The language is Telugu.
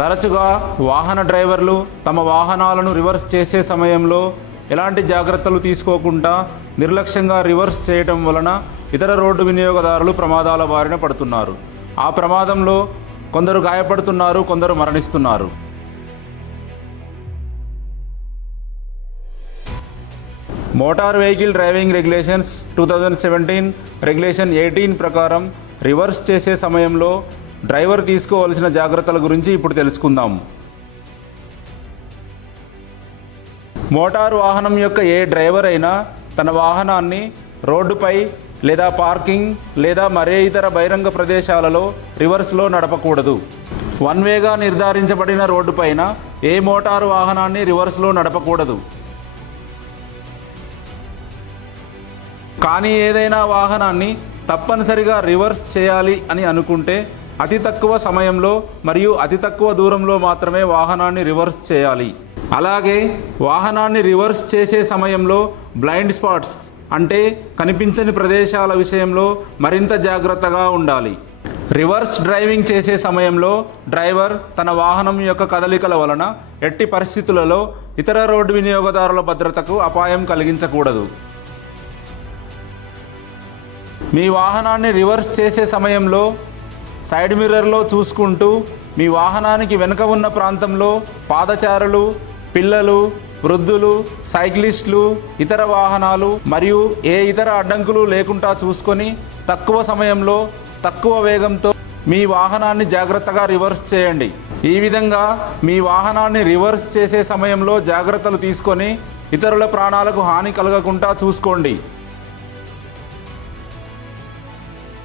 తరచుగా వాహన డ్రైవర్లు తమ వాహనాలను రివర్స్ చేసే సమయంలో ఎలాంటి జాగ్రత్తలు తీసుకోకుండా నిర్లక్ష్యంగా రివర్స్ చేయటం వలన ఇతర రోడ్డు వినియోగదారులు ప్రమాదాల బారిన పడుతున్నారు. ఆ ప్రమాదంలో కొందరు గాయపడుతున్నారు కొందరు మరణిస్తున్నారు. Motor vehicle driving regulations two thousand seventeen regulation eighteen ప్రకారం రివర్స్ చేసే సమయంలో డ్రైవర్ తీసుకోవాల్సిన జాగ్రత్తల గురించి ఇప్పుడు తెలుసుకుందాం. మోటారు వాహనం యొక్క ఏ డ్రైవర్ అయినా తన వాహనాన్ని రోడ్డుపై లేదా పార్కింగ్ లేదా మరే ఇతర బహిరంగ ప్రదేశాలలో రివర్స్లో నడపకూడదు. వన్ వేగా నిర్ధారించబడిన రోడ్డుపైన ఏ మోటారు వాహనాన్ని రివర్స్లో నడపకూడదు. కానీ ఏదైనా వాహనాన్ని తప్పనిసరిగా రివర్స్ చేయాలి అని అనుకుంటే అతి తక్కువ సమయంలో మరియు అతి తక్కువ దూరంలో మాత్రమే వాహనాన్ని రివర్స్ చేయాలి. అలాగే వాహనాన్ని రివర్స్ చేసే సమయంలో బ్లైండ్ స్పాట్స్ అంటే కనిపించని ప్రదేశాల విషయంలో మరింత జాగ్రత్తగా ఉండాలి. రివర్స్ డ్రైవింగ్ చేసే సమయంలో డ్రైవర్ తన వాహనం యొక్క కదలికల వలన ఎట్టి పరిస్థితులలో ఇతర రోడ్డు వినియోగదారుల భద్రతకు అపాయం కలిగించకూడదు. మీ వాహనాన్ని రివర్స్ చేసే సమయంలో సైడ్ మిర్రర్లో చూసుకుంటూ మీ వాహనానికి వెనుక ఉన్న ప్రాంతంలో పాదచారులు పిల్లలు వృద్ధులు సైక్లిస్టులు ఇతర వాహనాలు మరియు ఏ ఇతర అడ్డంకులు లేకుండా చూసుకొని తక్కువ సమయంలో తక్కువ వేగంతో మీ వాహనాన్ని జాగ్రత్తగా రివర్స్ చేయండి. ఈ విధంగా మీ వాహనాన్ని రివర్స్ చేసే సమయంలో జాగ్రత్తలు తీసుకొని ఇతరుల ప్రాణాలకు హాని కలగకుండా చూసుకోండి.